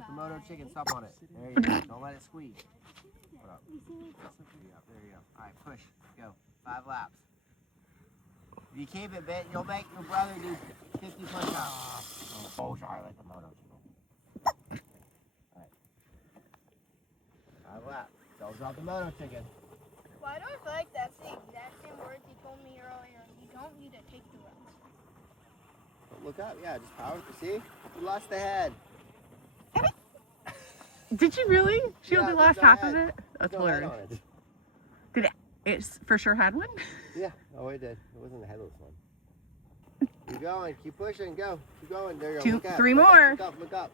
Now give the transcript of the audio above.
off the moto chicken, stop on it. There you go. Don't let it squeeze. Hold up. There you go. All right, push. Go. 5 laps. If you keep it, bit, you'll make your brother do 50 push-ups. Oh, sorry, like the moto chicken. All right. 5 laps. Those off the moto chicken. Why do I feel like that's the exact same words you told me earlier? You don't need to take the runs. Don't look up. Yeah, just power. See? You lost the head. Did she really? She Yeah, only there's lost no half head. of it? That's There's no head hilarious. on it. Did it for sure had one? Yeah. Oh, it did. It wasn't the headless one. Keep going. Keep pushing. Go. Keep going. There you go. 2, Look up. 3 Look more. Up, look up. Look up.